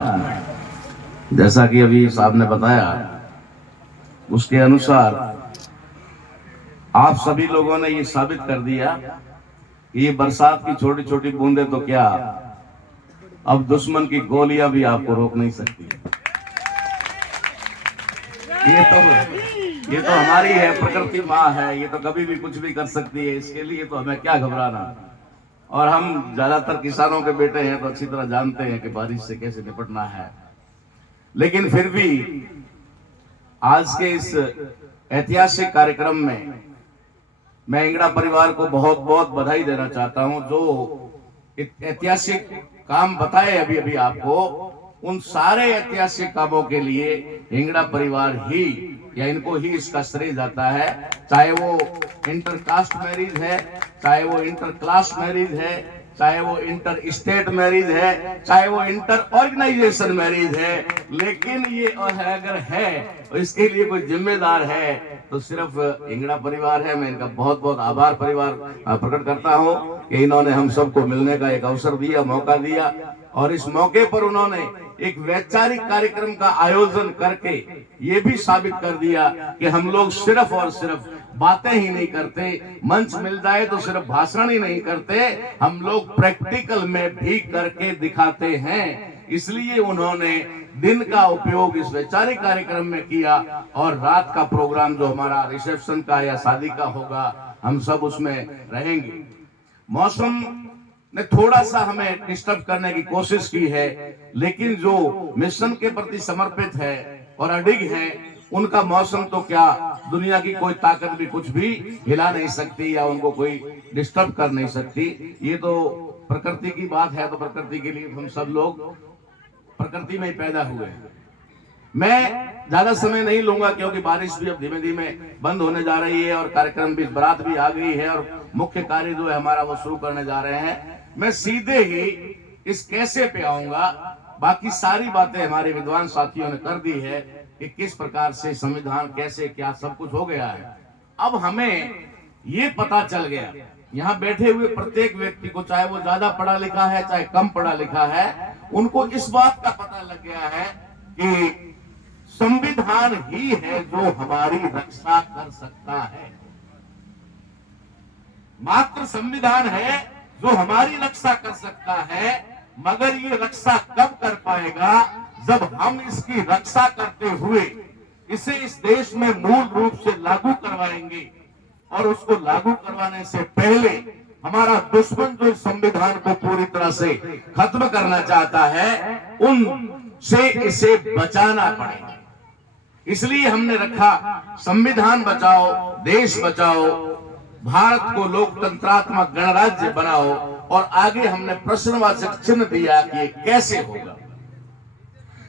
जैसा कि अभी साहब ने बताया उसके अनुसार आप सभी लोगों ने ये साबित कर दिया कि ये बरसात की छोटी छोटी बूंदें तो क्या, अब दुश्मन की गोलियां भी आपको रोक नहीं सकती। ये तो हमारी है, प्रकृति माँ है, ये तो कभी भी कुछ भी कर सकती है। इसके लिए तो हमें क्या घबराना। और हम ज्यादातर किसानों के बेटे हैं तो अच्छी तरह जानते हैं कि बारिश से कैसे निपटना है। लेकिन फिर भी आज के इस ऐतिहासिक कार्यक्रम में मैं इंगड़ा परिवार को बहुत बहुत बधाई देना चाहता हूं। जो ऐतिहासिक काम बताए अभी अभी आपको, उन सारे ऐतिहासिक कामों के लिए इंगड़ा परिवार ही या इनको ही इसका श्रेय जाता है। चाहे वो इंटर कास्ट मैरिज है, चाहे वो इंटर क्लास मैरिज है, चाहे वो इंटर स्टेट मैरिज है, चाहे वो इंटर ऑर्गेनाइजेशन मैरिज है, लेकिन ये अगर है तो इसके लिए कोई जिम्मेदार है तो सिर्फ इंगड़ा परिवार है। मैं इनका बहुत बहुत आभार परिवार प्रकट करता हूं कि इन्होंने हम सबको मिलने का एक अवसर दिया, मौका दिया, और इस मौके पर उन्होंने एक वैचारिक कार्यक्रम का आयोजन करके ये भी साबित कर दिया कि हम लोग सिर्फ और सिर्फ बातें ही नहीं करते, मंच मिल जाए तो सिर्फ भाषण ही नहीं करते, हम लोग प्रैक्टिकल में भी करके दिखाते हैं। इसलिए उन्होंने दिन का उपयोग इस वैचारिक कार्यक्रम में किया और रात का प्रोग्राम जो हमारा रिसेप्शन का या शादी का होगा, हम सब उसमें रहेंगे। मौसम ने थोड़ा सा हमें डिस्टर्ब करने की कोशिश की है, लेकिन जो मिशन के प्रति समर्पित है और अडिग है, उनका मौसम तो क्या दुनिया की कोई ताकत भी कुछ भी हिला नहीं सकती या उनको कोई डिस्टर्ब कर नहीं सकती। ये तो प्रकृति की बात है, तो प्रकृति के लिए हम सब लोग प्रकृति में ही पैदा हुए हैं। मैं ज्यादा समय नहीं लूंगा क्योंकि बारिश भी अब धीमे धीमे बंद होने जा रही है और कार्यक्रम भी, बारात भी आ गई है और मुख्य कार्य जो है हमारा वो शुरू करने जा रहे हैं। मैं सीधे ही इस कैसे पे आऊंगा। बाकी सारी बातें हमारे विद्वान साथियों ने कर दी है कि किस प्रकार से संविधान कैसे क्या सब कुछ हो गया है। अब हमें ये पता चल गया, यहाँ बैठे हुए प्रत्येक व्यक्ति को, चाहे वो ज्यादा पढ़ा लिखा है चाहे कम पढ़ा लिखा है, उनको इस बात का पता लग गया है कि संविधान ही है जो हमारी रक्षा कर सकता है। मात्र संविधान है जो हमारी रक्षा कर सकता है, मगर ये रक्षा कब कर पाएगा? जब हम इसकी रक्षा करते हुए इसे इस देश में मूल रूप से लागू करवाएंगे। और उसको लागू करवाने से पहले हमारा दुश्मन जो संविधान को पूरी तरह से खत्म करना चाहता है, उनसे इसे बचाना पड़ेगा। इसलिए हमने रखा संविधान बचाओ, देश बचाओ, भारत को लोकतंत्रात्मक गणराज्य बनाओ, और आगे हमने प्रश्नवाचक चिन्ह दिया कि ये कैसे होगा।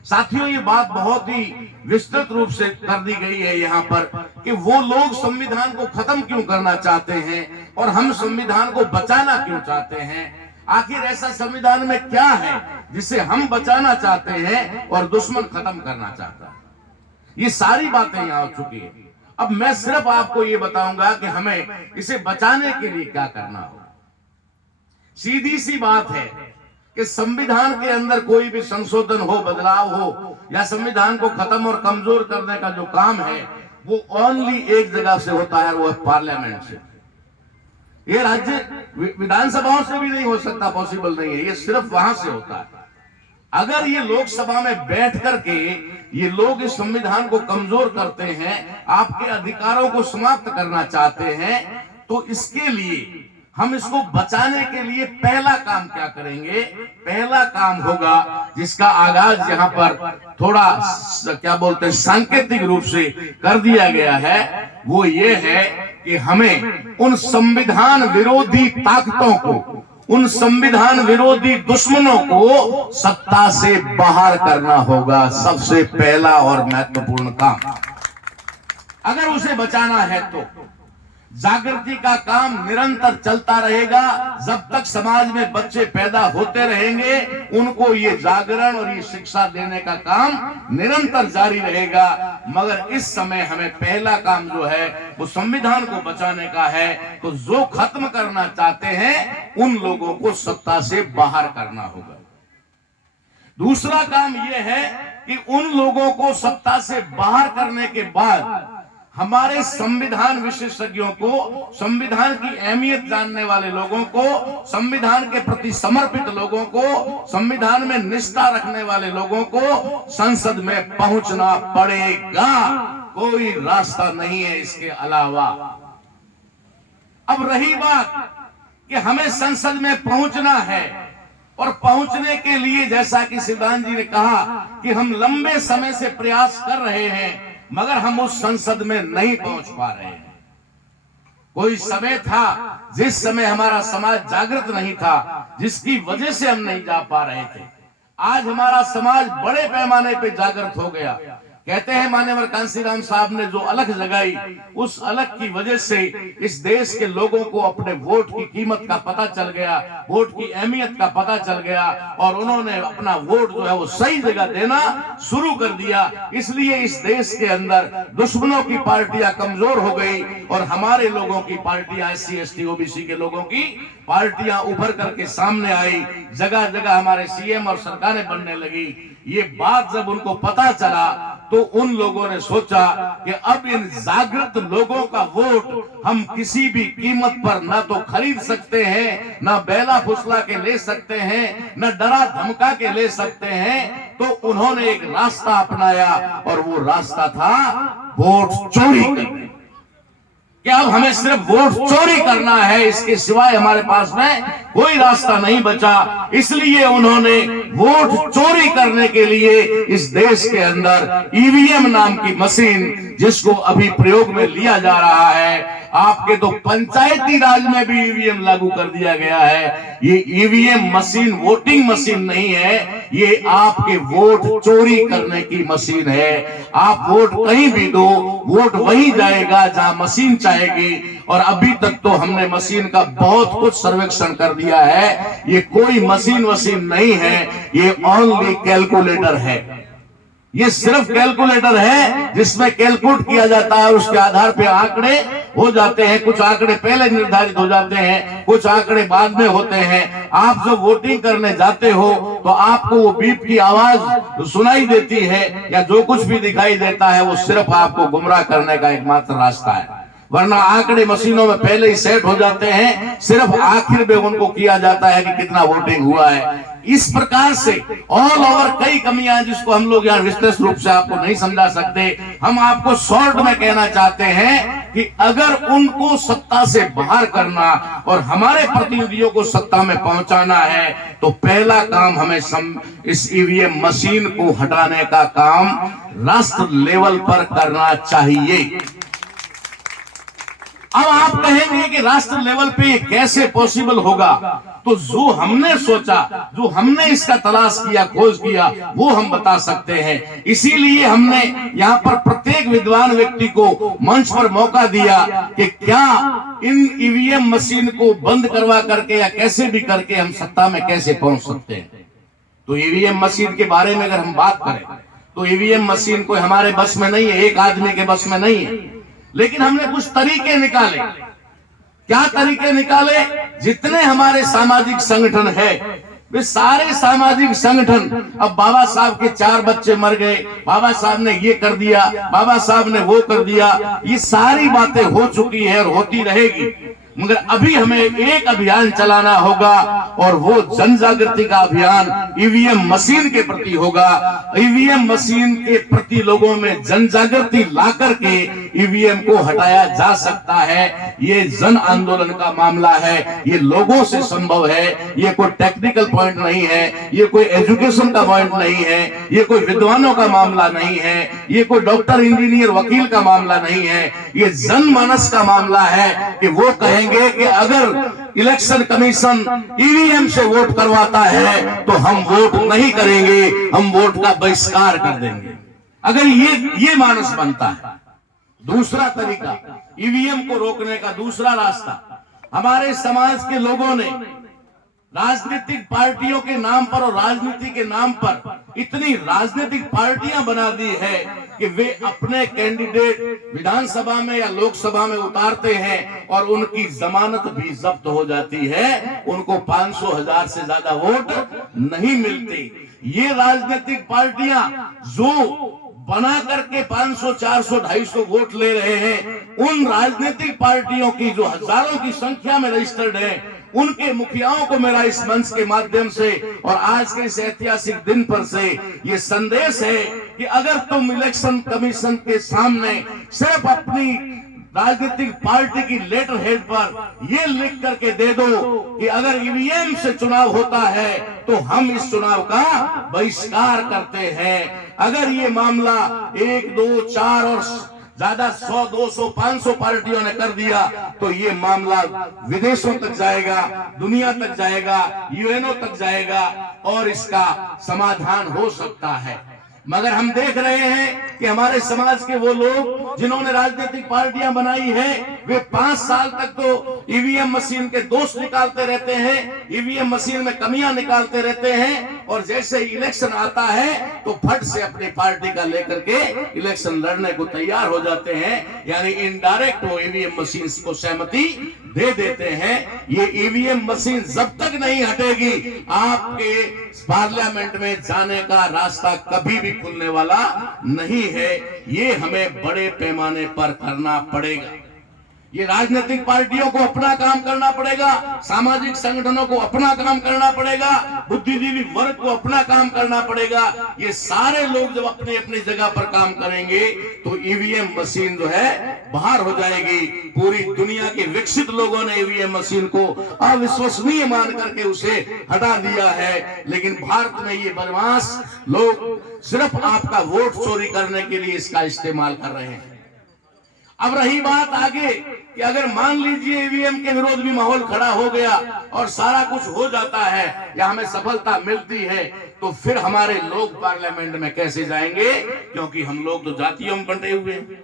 साथियों, ये बात बहुत ही विस्तृत रूप से कर दी गई है यहाँ पर कि वो लोग संविधान को खत्म क्यों करना चाहते हैं और हम संविधान को बचाना क्यों चाहते हैं। आखिर ऐसा संविधान में क्या है जिसे हम बचाना चाहते हैं और दुश्मन खत्म करना चाहता है। ये सारी बातें यहाँ हो चुकी है। अब मैं सिर्फ आपको ये बताऊंगा कि हमें इसे बचाने के लिए क्या करना होगा। सीधी सी बात है कि संविधान के अंदर कोई भी संशोधन हो, बदलाव हो, या संविधान को खत्म और कमजोर करने का जो काम है वो ओनली एक जगह से होता है, वो है पार्लियामेंट से। ये राज्य विधानसभाओं से भी नहीं हो सकता, पॉसिबल नहीं है, ये सिर्फ वहां से होता है। अगर ये लोकसभा में बैठ करके ये लोग इस संविधान को कमजोर करते हैं, आपके अधिकारों को समाप्त करना चाहते हैं, तो इसके लिए हम इसको बचाने के लिए पहला काम क्या करेंगे? पहला काम होगा जिसका आगाज यहाँ पर थोड़ा क्या बोलते हैं सांकेतिक रूप से कर दिया गया है, वो ये है कि हमें उन संविधान विरोधी ताकतों को, उन संविधान विरोधी दुश्मनों को सत्ता से बाहर करना होगा। सबसे पहला और महत्वपूर्ण काम। अगर उसे बचाना है तो जागृति का काम निरंतर चलता रहेगा। जब तक समाज में बच्चे पैदा होते रहेंगे, उनको ये जागरण और ये शिक्षा देने का काम निरंतर जारी रहेगा। मगर इस समय हमें पहला काम जो है वो संविधान को बचाने का है। तो जो खत्म करना चाहते हैं उन लोगों को सत्ता से बाहर करना होगा। दूसरा काम यह है कि उन लोगों को सत्ता से बाहर करने के बाद हमारे संविधान विशेषज्ञों को, संविधान की अहमियत जानने वाले लोगों को, संविधान के प्रति समर्पित लोगों को, संविधान में निष्ठा रखने वाले लोगों को संसद में पहुंचना पड़ेगा। कोई रास्ता नहीं है इसके अलावा। अब रही बात कि हमें संसद में पहुंचना है, और पहुंचने के लिए जैसा कि सिद्धांत जी ने कहा कि हम लंबे समय से प्रयास कर रहे हैं, मगर हम उस संसद में नहीं पहुंच पा रहे हैं। कोई समय था जिस समय हमारा समाज जागृत नहीं था, जिसकी वजह से हम नहीं जा पा रहे थे। आज हमारा समाज बड़े पैमाने पे जागृत हो गया। कहते हैं मान्यवर कांसीराम साहब ने जो अलख जगाई, उस अलख की वजह से इस देश के लोगों को अपने वोट की कीमत का पता चल गया, वोट की अहमियत का पता चल गया, और उन्होंने अपना वोट जो है वो सही जगह देना शुरू कर दिया। इसलिए इस देश के अंदर दुश्मनों की पार्टियां कमजोर हो गई और हमारे लोगों की पार्टियां, SC ST OBC के लोगों की पार्टियां उभर करके सामने आई। जगह जगह हमारे CM और सरकारें बनने लगी। ये बात जब उनको पता चला तो उन लोगों ने सोचा कि अब इन जागृत लोगों का वोट हम किसी भी कीमत पर ना तो खरीद सकते हैं, ना बेला फुसला के ले सकते हैं, ना डरा धमका के ले सकते हैं। तो उन्होंने एक रास्ता अपनाया, और वो रास्ता था वोट चोरी करने। कि अब हमें सिर्फ वोट चोरी करना है, इसके सिवाय हमारे पास में कोई रास्ता नहीं बचा। इसलिए उन्होंने वोट चोरी करने के लिए इस देश के अंदर EVM नाम की मशीन, जिसको अभी प्रयोग में लिया जा रहा है, आपके तो पंचायती राज में भी EVM लागू कर दिया गया है। ये EVM मशीन वोटिंग मशीन नहीं है, ये आपके वोट चोरी करने की मशीन है। आप वोट कहीं भी दो, वोट वहीं जाएगा जहां मशीन चाहेगी। और अभी तक तो हमने मशीन का बहुत कुछ सर्वेक्षण कर दिया है। ये कोई मशीन नहीं है, ये ओनली कैलकुलेटर है। ये सिर्फ कैलकुलेटर है जिसमें कैलकुलेट किया जाता है, उसके आधार पे आंकड़े हो जाते हैं। कुछ आंकड़े पहले निर्धारित हो जाते हैं, कुछ आंकड़े बाद में होते हैं। आप जब वोटिंग करने जाते हो तो आपको वो बीप की आवाज सुनाई देती है, या जो कुछ भी दिखाई देता है वो सिर्फ आपको गुमराह करने का एकमात्र रास्ता है। वरना आंकड़े मशीनों में पहले ही सेट हो जाते हैं, सिर्फ आखिर में उनको किया जाता है कि कितना वोटिंग हुआ है। इस प्रकार से ऑल ओवर कई कमियां हैं जिसको हम लोग यहाँ विस्तृत रूप से आपको नहीं समझा सकते। हम आपको शॉर्ट में कहना चाहते हैं कि अगर उनको सत्ता से बाहर करना और हमारे प्रतिनिधियों को सत्ता में पहुंचाना है, तो पहला काम हमें इस EVM मशीन को हटाने का काम राष्ट्र लेवल पर करना चाहिए। अब आप कहेंगे कि राष्ट्र लेवल पे ये कैसे पॉसिबल होगा, तो जो हमने सोचा, जो हमने इसका तलाश किया, खोज किया, वो हम बता सकते हैं। इसीलिए हमने यहाँ पर प्रत्येक विद्वान व्यक्ति को मंच पर मौका दिया कि क्या इन EVM मशीन को बंद करवा करके या कैसे भी करके हम सत्ता में कैसे पहुंच सकते हैं। तो EVM मशीन के बारे में अगर हम बात करें तो EVM मशीन कोई हमारे बस में नहीं है, एक आदमी के बस में नहीं है, लेकिन हमने कुछ तरीके निकाले। क्या तरीके निकाले? जितने हमारे सामाजिक संगठन है, वे सारे सामाजिक संगठन, अब बाबा साहब के 4 बच्चे मर गए, बाबा साहब ने ये कर दिया, बाबा साहब ने वो कर दिया, ये सारी बातें हो चुकी है और होती रहेगी। मगर अभी हमें एक अभियान चलाना होगा, और वो जन जागृति का अभियान EVM मशीन के प्रति होगा। EVM मशीन के प्रति लोगों में जन जागृति ला करके EVM को हटाया जा सकता है। ये जन आंदोलन का मामला है, ये लोगों से संभव है, ये कोई टेक्निकल पॉइंट नहीं है, ये कोई एजुकेशन का पॉइंट नहीं है, ये कोई विद्वानों का मामला नहीं है, ये कोई डॉक्टर इंजीनियर वकील का मामला नहीं है, ये जन मानस का मामला है कि वो कहेंगे कि अगर इलेक्शन कमीशन EVM से वोट करवाता है तो हम वोट नहीं करेंगे, हम वोट का बहिष्कार कर देंगे। अगर ये मानस बनता है। दूसरा तरीका EVM को रोकने का, दूसरा रास्ता, हमारे समाज के लोगों ने राजनीतिक पार्टियों के नाम पर और राजनीति के नाम पर इतनी राजनीतिक पार्टियां बना दी है कि वे अपने कैंडिडेट विधानसभा में या लोकसभा में उतारते हैं और उनकी जमानत भी जब्त हो जाती है, उनको 500,000 से ज्यादा वोट नहीं मिलते। ये राजनीतिक पार्टियां जो बना करके 500, 400, 250 वोट ले रहे हैं, उन राजनीतिक पार्टियों की जो हजारों की संख्या में रजिस्टर्ड है, उनके मुखियाओं को मेरा इस मंच के माध्यम से और आज के इस ऐतिहासिक दिन पर से ये संदेश है कि अगर तुम इलेक्शन कमीशन के सामने सिर्फ अपनी राजनीतिक पार्टी की लेटर हेड पर ये लिख करके दे दो कि अगर ईवीएम से चुनाव होता है तो हम इस चुनाव का बहिष्कार करते हैं, अगर ये मामला 1, 2, 4 और ज्यादा 100, 200, 500 पार्टियों ने कर दिया तो ये मामला विदेशों तक जाएगा, दुनिया तक जाएगा, यूएनओ तक जाएगा और इसका समाधान हो सकता है। मगर हम देख रहे हैं कि हमारे समाज के वो लोग जिन्होंने राजनीतिक पार्टियां बनाई है, वे 5 साल तक तो ईवीएम मशीन के दोष निकालते रहते हैं, ईवीएम मशीन में कमियां निकालते रहते हैं और जैसे इलेक्शन आता है तो फट से अपनी पार्टी का लेकर के इलेक्शन लड़ने को तैयार हो जाते हैं, यानी इनडायरेक्ट वो ईवीएम मशीन को सहमति दे देते हैं। ये ईवीएम मशीन जब तक नहीं हटेगी आपके पार्लियामेंट में जाने का रास्ता कभी भी खुलने वाला नहीं है। ये हमें बड़े पैमाने पर करना पड़ेगा। ये राजनीतिक पार्टियों को अपना काम करना पड़ेगा, सामाजिक संगठनों को अपना काम करना पड़ेगा, बुद्धिजीवी वर्ग को अपना काम करना पड़ेगा। ये सारे लोग जब अपनी अपनी जगह पर काम करेंगे तो ईवीएम मशीन जो है बाहर हो जाएगी। पूरी दुनिया के विकसित लोगों ने ईवीएम मशीन को अविश्वसनीय मान करके उसे हटा दिया है, लेकिन भारत में ये बदमाश लोग सिर्फ आपका वोट चोरी करने के लिए इसका इस्तेमाल कर रहे हैं। अब रही बात आगे कि अगर मान लीजिए ईवीएम के विरोध में माहौल खड़ा हो गया और सारा कुछ हो जाता है या हमें सफलता मिलती है, तो फिर हमारे लोग पार्लियामेंट में कैसे जाएंगे? क्योंकि हम लोग तो जातियों में बंटे हुए हैं,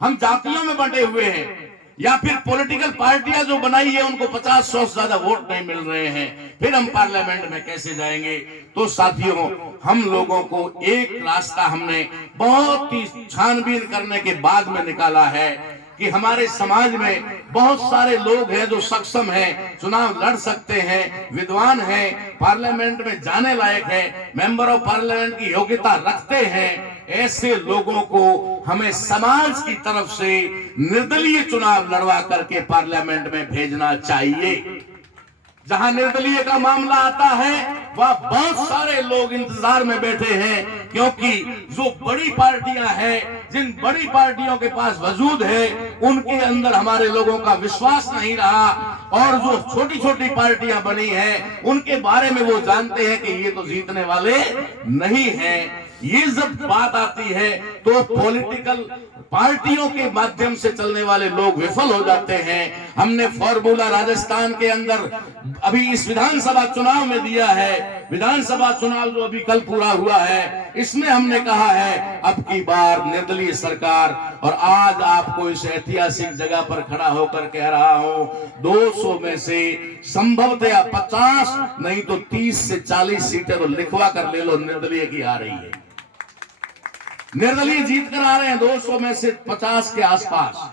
हम जातियों में बंटे हुए हैं, या फिर पॉलिटिकल पार्टियां जो बनाई है उनको 50-100 से ज्यादा वोट नहीं मिल रहे हैं, फिर हम पार्लियामेंट में कैसे जाएंगे? तो साथियों, हम लोगों को एक रास्ता हमने बहुत ही छानबीन करने के बाद में निकाला है कि हमारे समाज में बहुत सारे लोग हैं जो सक्षम हैं, चुनाव लड़ सकते हैं, विद्वान हैं, पार्लियामेंट में जाने लायक हैं, मेंबर ऑफ पार्लियामेंट की योग्यता रखते हैं। ऐसे लोगों को हमें समाज की तरफ से निर्दलीय चुनाव लड़वा करके पार्लियामेंट में भेजना चाहिए। जहां निर्दलीय का मामला आता है वह बहुत सारे लोग इंतजार में बैठे हैं, क्योंकि जो बड़ी पार्टियां हैं, जिन बड़ी पार्टियों के पास वजूद है, उनके अंदर हमारे लोगों का विश्वास नहीं रहा, और जो छोटी छोटी पार्टियां बनी हैं उनके बारे में वो जानते हैं कि ये तो जीतने वाले नहीं हैं। ये जब बात आती है तो पॉलिटिकल पार्टियों के माध्यम से चलने वाले लोग विफल हो जाते हैं। हमने फॉर्मूला राजस्थान के अंदर अभी इस विधानसभा चुनाव में दिया है। विधानसभा चुनाव जो अभी कल पूरा हुआ है, इसमें हमने कहा है अब की बार निर्दलीय सरकार, और आज आपको इस ऐतिहासिक जगह पर खड़ा होकर कह रहा हूं 200 में से संभवतः 50 नहीं तो 30 से 40 सीटें तो लिखवा कर ले लो, निर्दलीय की आ रही है। निर्दलीय जीत कर आ रहे हैं 200 में से 50 के आसपास।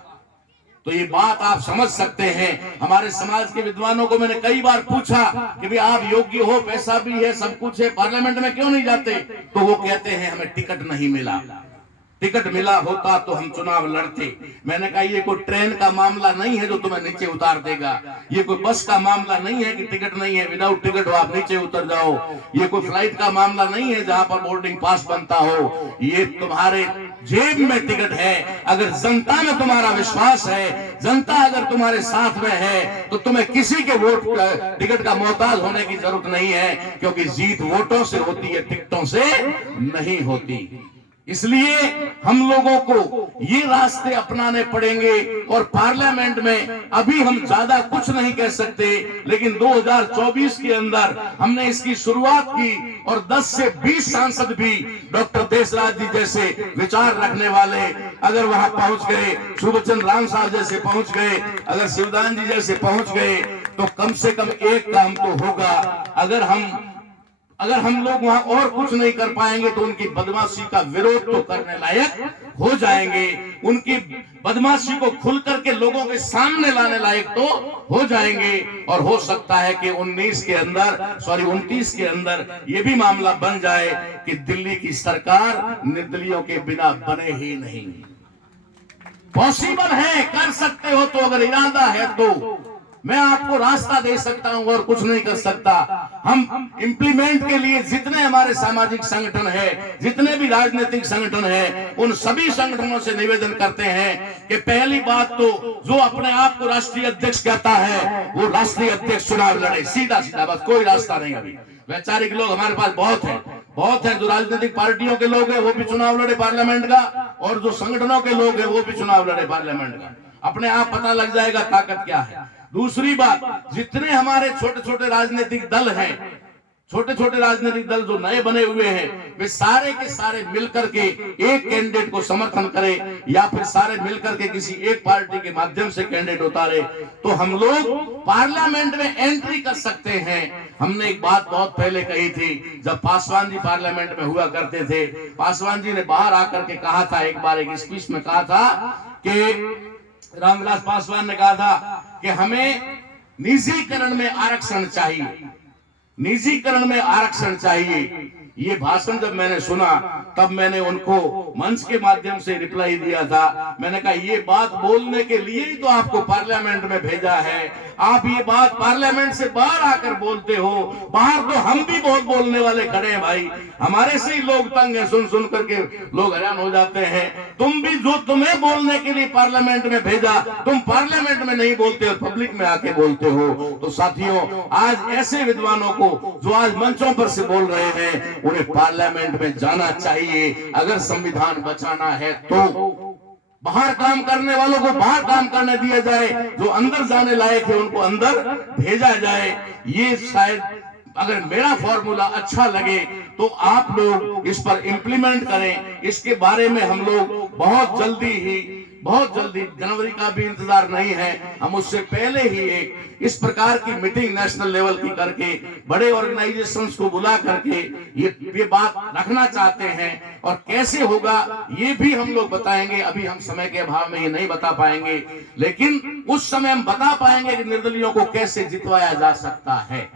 तो ये बात आप समझ सकते हैं। हमारे समाज के विद्वानों को मैंने कई बार पूछा कि भाई आप योग्य हो, पैसा भी है, सब कुछ है, पार्लियामेंट में क्यों नहीं जाते? तो वो कहते हैं हमें टिकट नहीं मिला। टिकट मिला होता तो हम चुनाव लड़ते। मैंने कहा ये कोई ट्रेन का मामला नहीं है जो तुम्हें नीचे उतार देगा, ये कोई बस का मामला नहीं है कि टिकट नहीं है, विदाउट टिकट हो आप नीचे उतर जाओ, ये कोई फ्लाइट का मामला नहीं है जहां पर बोर्डिंग पास बनता हो, ये तुम्हारे जेब में टिकट है। अगर जनता में तुम्हारा विश्वास है, जनता अगर तुम्हारे साथ में है, तो तुम्हें किसी के वोट टिकट का मोहताज होने की जरूरत नहीं है, क्योंकि जीत वोटों से होती है, टिकटों से नहीं होती। इसलिए हम लोगों को ये रास्ते अपनाने पड़ेंगे, और पार्लियामेंट में अभी हम ज्यादा कुछ नहीं कह सकते, लेकिन 2024 के अंदर हमने इसकी शुरुआत की, और 10 से 20 सांसद भी डॉक्टर देशराज जी जैसे विचार रखने वाले अगर वहां पहुंच गए, सुबचंद राम साहब जैसे पहुंच गए, अगर शिवदान जी जैसे पहुंच गए, तो कम से कम एक काम तो होगा। अगर हम अगर हम लोग वहां और कुछ नहीं कर पाएंगे तो उनकी बदमाशी का विरोध तो करने लायक हो जाएंगे, उनकी बदमाशी को खुल करके लोगों के सामने लाने लायक तो हो जाएंगे। और हो सकता है कि 29 के अंदर ये भी मामला बन जाए कि दिल्ली की सरकार निर्दलियों के बिना बने ही नहीं। पॉसिबल है, कर सकते हो तो, अगर इरादा है तो मैं आपको रास्ता दे सकता हूं और कुछ नहीं कर सकता। हम इम्प्लीमेंट के लिए जितने हमारे सामाजिक संगठन है, जितने भी राजनीतिक संगठन है, उन सभी संगठनों से निवेदन करते हैं कि पहली बात तो जो अपने आप को राष्ट्रीय अध्यक्ष कहता है वो राष्ट्रीय अध्यक्ष चुनाव लड़े, सीधा सीधा, बस कोई रास्ता नहीं। अभी वैचारिक लोग हमारे पास बहुत है, जो राजनीतिक पार्टियों के लोग हैं वो भी चुनाव लड़े पार्लियामेंट का, और जो संगठनों के लोग हैं वो भी चुनाव लड़े पार्लियामेंट का। अपने आप पता लग जाएगा ताकत क्या है। दूसरी बात, जितने हमारे छोटे छोटे राजनीतिक दल हैं, छोटे छोटे राजनीतिक दल जो नए बने हुए हैं, वे सारे के सारे मिलकर के एक कैंडिडेट को समर्थन करें, या फिर सारे मिलकर के किसी एक पार्टी के माध्यम से कैंडिडेट उतारे, तो हम लोग पार्लियामेंट में एंट्री कर सकते हैं। हमने एक बात बहुत पहले कही थी, जब पासवान जी पार्लियामेंट में हुआ करते थे, पासवान जी ने बाहर आकर के कहा था, एक बार एक स्पीच में कहा था कि रामविलास पासवान ने कहा था कि हमें निजीकरण में आरक्षण चाहिए, निजीकरण में आरक्षण चाहिए। ये भाषण जब मैंने सुना तब मैंने उनको मंच के माध्यम से रिप्लाई दिया था। मैंने कहा ये बात बोलने के लिए ही तो आपको पार्लियामेंट में भेजा है, आप ये बात पार्लियामेंट से बाहर आकर बोलते हो। बाहर तो हम भी बहुत बोलने वाले खड़े हैं भाई, हमारे से ही लोग तंग हैं, सुन सुन करके लोग हैरान हो जाते हैं। तुम भी, जो तुम्हें बोलने के लिए पार्लियामेंट में भेजा, तुम पार्लियामेंट में नहीं बोलते हो, पब्लिक में आके बोलते हो। तो साथियों, आज ऐसे विद्वानों को जो आज मंचों पर से बोल रहे हैं, उन्हें पार्लियामेंट में जाना चाहिए। अगर संविधान बचाना है तो बाहर काम करने वालों को बाहर काम करने दिया जाए, जो अंदर जाने लायक है उनको अंदर भेजा जाए। ये शायद अगर मेरा फॉर्मूला अच्छा लगे तो आप लोग इस पर इंप्लीमेंट करें। इसके बारे में हम लोग बहुत जल्दी, जनवरी का भी इंतजार नहीं है, हम उससे पहले ही एक इस प्रकार की मीटिंग नेशनल लेवल की करके, बड़े ऑर्गेनाइजेशंस को बुला करके ये बात रखना चाहते हैं। और कैसे होगा ये भी हम लोग बताएंगे। अभी हम समय के अभाव में ये नहीं बता पाएंगे, लेकिन उस समय हम बता पाएंगे कि निर्दलियों को कैसे जितवाया जा सकता है।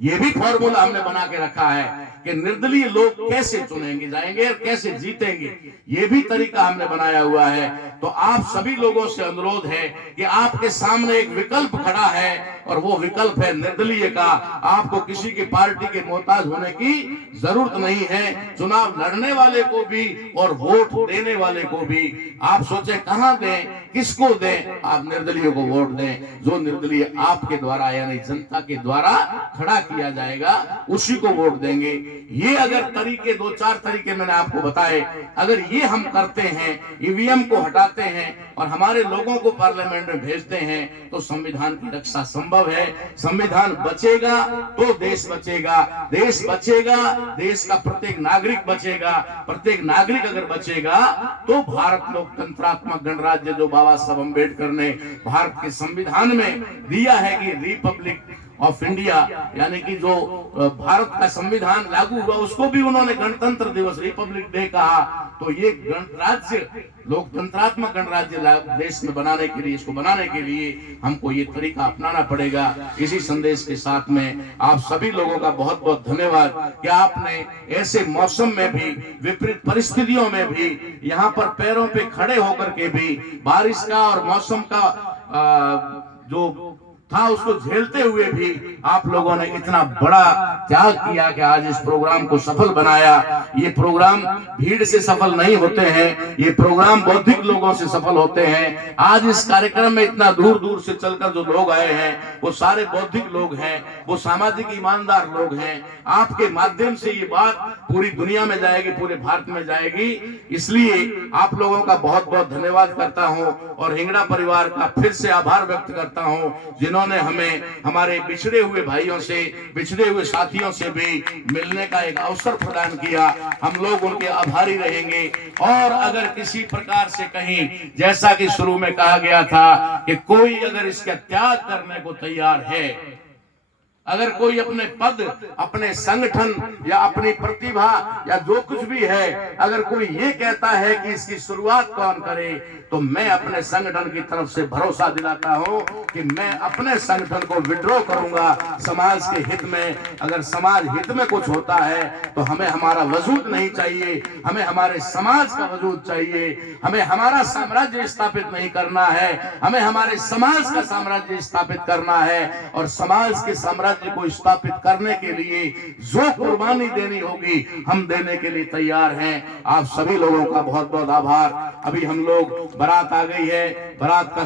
ये भी फॉर्मूला हमने बना के रखा है कि निर्दलीय लोग कैसे चुनेंगे जाएंगे और कैसे जीतेंगे, ये भी तरीका हमने बनाया हुआ है। तो आप सभी लोगों से अनुरोध है कि आपके सामने एक विकल्प खड़ा है, और वो विकल्प है निर्दलीय का। आपको किसी की पार्टी के मोहताज होने की जरूरत नहीं है। चुनाव लड़ने वाले को भी और वोट देने वाले को भी आप सोचे कहां दें, किसको दें, आप निर्दलीय को वोट दें। जो निर्दलीय आपके द्वारा यानी जनता के द्वारा खड़ा किया जाएगा उसी को वोट देंगे। ये अगर तरीके, 2-4 तरीके मैंने आपको बताए, अगर ये हम करते हैं, ईवीएम को हटाते हैं और हमारे लोगों को पार्लियामेंट में भेजते हैं, तो संविधान की रक्षा संभव है। संविधान बचेगा तो देश बचेगा, देश बचेगा, देश का प्रत्येक नागरिक बचेगा। प्रत्येक नागरिक अगर बचेगा तो भारत लोकतंत्रात्मक गणराज्य जो बाबा साहब अम्बेडकर ने भारत के संविधान में दिया है कि रिपब्लिक ऑफ इंडिया, यानी कि जो भारत का संविधान लागू हुआ उसको भी उन्होंने गणतंत्र दिवस, रिपब्लिक डे कहा। तो ये गणराज्य, लोकतंत्रात्मक गणराज्य देश में बनाने के लिए, इसको बनाने के लिए हमको ये तरीका अपनाना पड़ेगा। इसी संदेश के साथ में आप सभी लोगों का बहुत बहुत धन्यवाद कि आपने ऐसे मौसम में भी, विपरीत परिस्थितियों में भी, यहाँ पर पैरों पे खड़े होकर के भी, बारिश का और मौसम का जो था उसको झेलते हुए भी आप लोगों ने इतना बड़ा त्याग किया कि आज इस प्रोग्राम को सफल बनाया। ये प्रोग्राम भीड़ से सफल नहीं होते हैं, ये प्रोग्राम बौद्धिक लोगों से सफल होते हैं। आज इस कार्यक्रम में इतना दूर दूर से चलकर जो लोग आए हैं वो सारे बौद्धिक लोग हैं, वो सामाजिक ईमानदार लोग हैं। आपके माध्यम से ये बात पूरी दुनिया में जाएगी, पूरे भारत में जाएगी। इसलिए आप लोगों का बहुत बहुत धन्यवाद करता हूं और हिंगड़ा परिवार का फिर से आभार व्यक्त करता हूं, जिन्होंने हमें हमारे बिछड़े हुए भाइयों से, बिछड़े हुए साथियों से भी मिलने का एक अवसर प्रदान किया। हम लोग उनके आभारी रहेंगे। और अगर किसी प्रकार से कहीं, जैसा कि शुरू में कहा गया था कि कोई अगर इसका त्याग करने को तैयार है अगर कोई अपने पद, अपने संगठन या अपनी प्रतिभा या जो कुछ भी है, अगर कोई ये कहता है कि इसकी शुरुआत कौन करे, तो मैं अपने संगठन की तरफ से भरोसा दिलाता हूं कि मैं अपने संगठन को विड्रॉ करूंगा समाज के हित में। अगर समाज हित में कुछ होता है तो हमें हमारा वजूद नहीं चाहिए, हमें हमारे समाज का वजूद चाहिए। हमें हमारा साम्राज्य स्थापित नहीं करना है, हमें हमारे समाज का साम्राज्य स्थापित करना है। और समाज के साम्राज्य को स्थापित करने के लिए जो कुर्बानी देनी होगी हम देने के लिए तैयार हैं। आप सभी लोगों का बहुत बहुत आभार। अभी हम लोग बारात आ गई है, बारात का